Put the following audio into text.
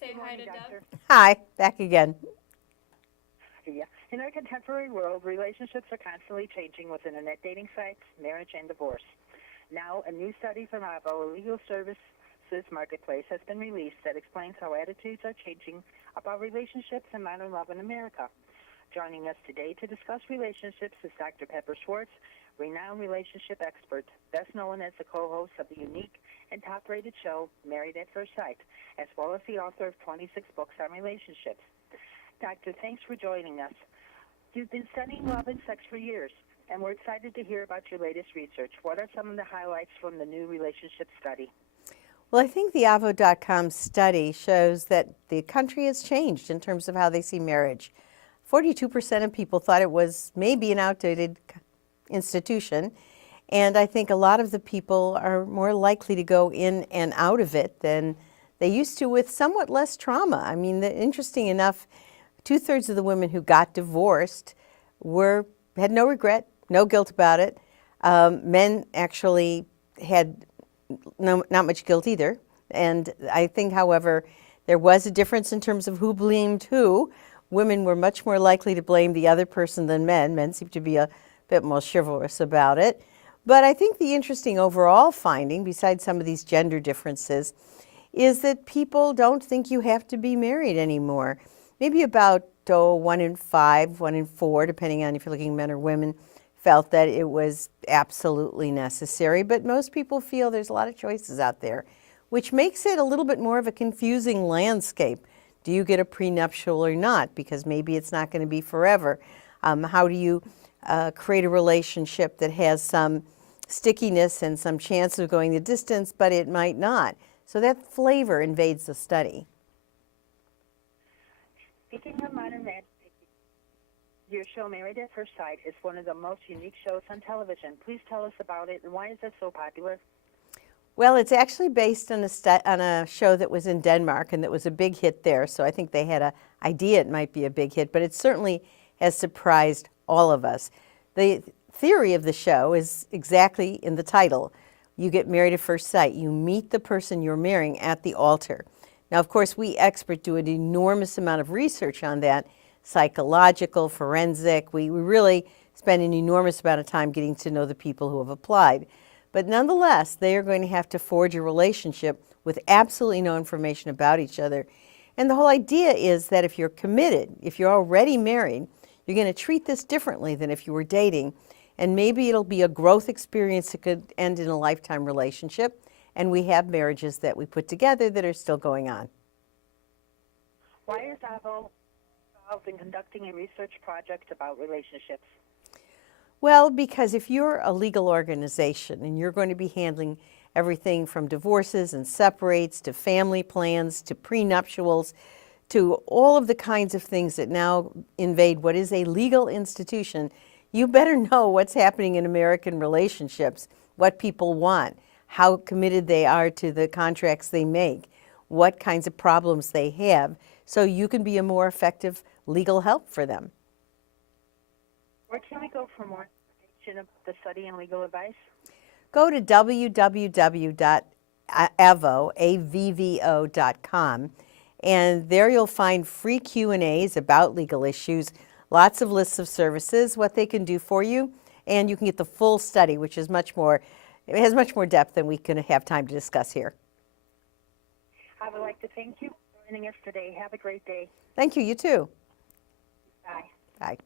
Say Good hi morning, to Doctor. Deb. Hi, back again. Yeah. In our contemporary world, relationships are constantly changing with internet dating sites, marriage, and divorce. Now, a new study from Avvo, a legal services marketplace, has been released that explains how attitudes are changing about relationships and modern love in America. Joining us today to discuss relationships is Dr. Pepper Schwartz, renowned relationship expert, best known as the co-host of the unique and top-rated show Married at First Sight, as well as the author of 26 books on relationships. Doctor, thanks for joining us. You've been studying love and sex for years, and we're excited to hear about your latest research. What are some of the highlights from the new relationship study? Well, I think the Avvo.com study shows that the country has changed in terms of how they see marriage. 42% of people thought it was maybe an outdated institution, and I think a lot of the people are more likely to go in and out of it than they used to with somewhat less trauma. I mean, interesting enough, 2/3 of the women who got divorced had no regret, no guilt about it. Men actually had not much guilt either. And I think, however, there was a difference in terms of who blamed who. Women were much more likely to blame the other person than men. Men seem to be a bit more chivalrous about it. But I think the interesting overall finding, besides some of these gender differences, is that people don't think you have to be married anymore. Maybe about 1 in 5, 1 in 4, depending on if you're looking at men or women, felt that it was absolutely necessary. But most people feel there's a lot of choices out there, which makes it a little bit more of a confusing landscape. Do you get a prenuptial or not? Because maybe it's not going to be forever. How do you create a relationship that has some stickiness and some chance of going the distance, but it might not? So that flavor invades the study. Speaking of modern matchmaking, your show Married at First Sight is one of the most unique shows on television. Please tell us about it and why is it so popular? Well, it's actually based on a show that was in Denmark and that was a big hit there. So I think they had an idea it might be a big hit, but it certainly has surprised all of us. The theory of the show is exactly in the title. You get married at first sight. You meet the person you're marrying at the altar. Now, of course, we experts do an enormous amount of research on that, psychological, forensic. We really spend an enormous amount of time getting to know the people who have applied. But nonetheless, they are going to have to forge a relationship with absolutely no information about each other. And the whole idea is that if you're committed, if you're already married, you're going to treat this differently than if you were dating. And maybe it'll be a growth experience that could end in a lifetime relationship. And we have marriages that we put together that are still going on. Why is Avvo involved in conducting a research project about relationships? Well, because if you're a legal organization and you're going to be handling everything from divorces and separates to family plans to prenuptials to all of the kinds of things that now invade what is a legal institution, you better know what's happening in American relationships, what people want, how committed they are to the contracts they make, what kinds of problems they have, so you can be a more effective legal help for them. Where can we go for more information about the study and legal advice? Go to www.avvo.com, and there you'll find free Q&As about legal issues, lots of lists of services, what they can do for you, and you can get the full study, which is it has much more depth than we can have time to discuss here. I would like to thank you for joining us today. Have a great day. Thank you. You too. Bye. Bye.